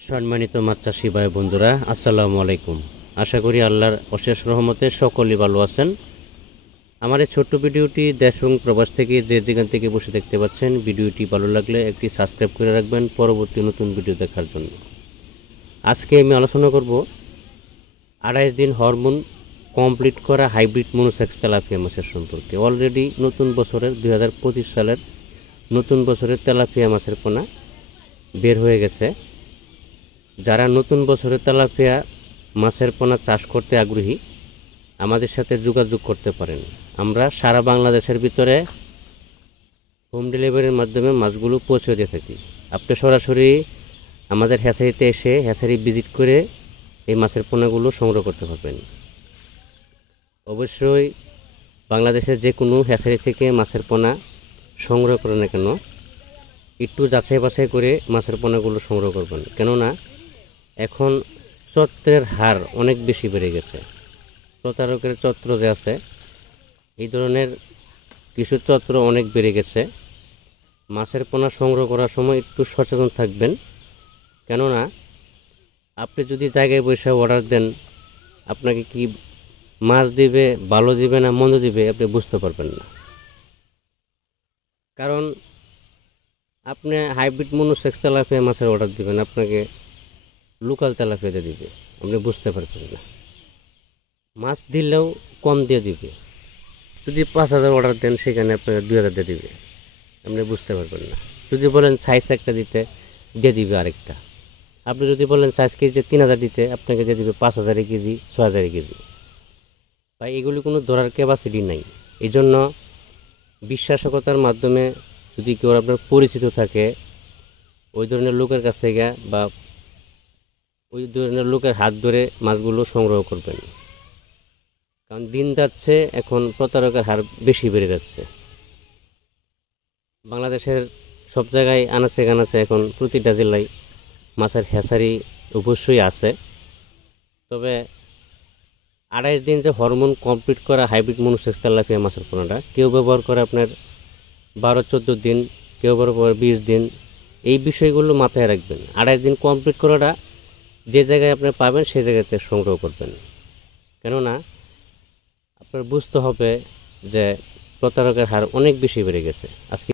সম্মানিত মাছ চাষি ভাই বন্ধুরা, আসসালামু আলাইকুম। আশা করি আল্লাহর অশেষ রহমতে সকলেই ভালো আছেন। আমার এই ছোট্ট ভিডিওটি দেশ এবং প্রবাস থেকে যে যেখান থেকে বসে দেখতে পাচ্ছেন, ভিডিওটি ভালো লাগলে একটি সাবস্ক্রাইব করে রাখবেন পরবর্তী নতুন ভিডিও দেখার জন্য। আজকে আমি আলোচনা করব 28 দিন হরমোন কমপ্লিট করা হাইব্রিড মনোসেক্স তেলাপিয়া মাছের সম্পর্কে। অলরেডি নতুন বছরের 2025 সালের নতুন বছরের তেলাপিয়া মাছের পোনা বের হয়ে গেছে। যারা নতুন বছরে তেলাপিয়া মাছের পোনা চাষ করতে আগ্রহী, আমাদের সাথে যোগাযোগ করতে পারেন। আমরা সারা বাংলাদেশের ভিতরে হোম ডেলিভারির মাধ্যমে মাছগুলো পৌঁছে দিয়ে থাকি। আপনি সরাসরি আমাদের হ্যাচারিতে এসে হ্যাচারি ভিজিট করে এই মাছের পোনাগুলো সংগ্রহ করতে পারবেন। অবশ্যই বাংলাদেশের যে কোনো হ্যাচারি থেকে মাছের পোনা সংগ্রহ করেন না কেন, একটু যাচাই বাছাই করে মাছের পোনাগুলো সংগ্রহ করবেন। কেননা এখন চত্বরের হার অনেক বেশি বেড়ে গেছে। প্রতারকের চত্র যে আছে, এই ধরনের কিছু চত্র অনেক বেড়ে গেছে। মাছের পোনা সংগ্রহ করার সময় একটু সচেতন থাকবেন। কেননা আপনি যদি জায়গায় বসে অর্ডার দেন, আপনাকে কি মাছ দিবে, ভালো দিবে না মন্দ দিবে, আপনি বুঝতে পারবেন না। কারণ আপনি হাইব্রিড মনোসেক্স তেলাপিয়া মাছের অর্ডার দিবেন, আপনাকে লোকাল তেলাপিয়া দিবে, আপনি বুঝতে পারবেন না। মাছ দিলেও কম দিয়ে দিবে। যদি 5,000 অর্ডার দেন, সেখানে আপনাকে 2,000 দিয়ে দিবে, আপনি বুঝতে পারবেন না। যদি বলেন সাইজ একটা দিতে, দিয়ে দিবে আরেকটা। আপনি যদি বলেন 5 কেজিতে 3,000 দিতে, আপনাকে দিয়ে দিবে 5,000 কেজি, 6,000 কেজি। ভাই, এগুলি কোনো ধরার ক্যাপাসিটি নাই। এই জন্য বিশ্বাসকতার মাধ্যমে যদি কেউ আপনার পরিচিত থাকে, ওই ধরনের লোকের কাছ থেকে বা ওই ধরনের লোকের হাত ধরে মাছগুলো সংগ্রহ করবেন। কারণ দিন যাচ্ছে, এখন প্রতারকের হার বেশি বেড়ে যাচ্ছে। বাংলাদেশের সব জায়গায় আনাচে কানাচে এখন প্রতিটা জেলায় মাছের হ্যাচারি অবশ্যই আছে। তবে 28 দিন যে হরমোন কমপ্লিট করা হাইব্রিড মনোসেক্স তেলাপিয়া মাছের পোনাটা কেউ ব্যবহার করে আপনার 12-14 দিন, কেউ ব্যবহার করে 20 দিন। এই বিষয়গুলো মাথায় রাখবেন। 28 দিন কমপ্লিট করাটা যে জায়গায় আপনি পাবেন সেই জায়গাতে সংগ্রহ করবেন। কেননা আপনার বুঝতে হবে যে প্রতারকের হার অনেক বেশি বেড়ে গেছে। আজকে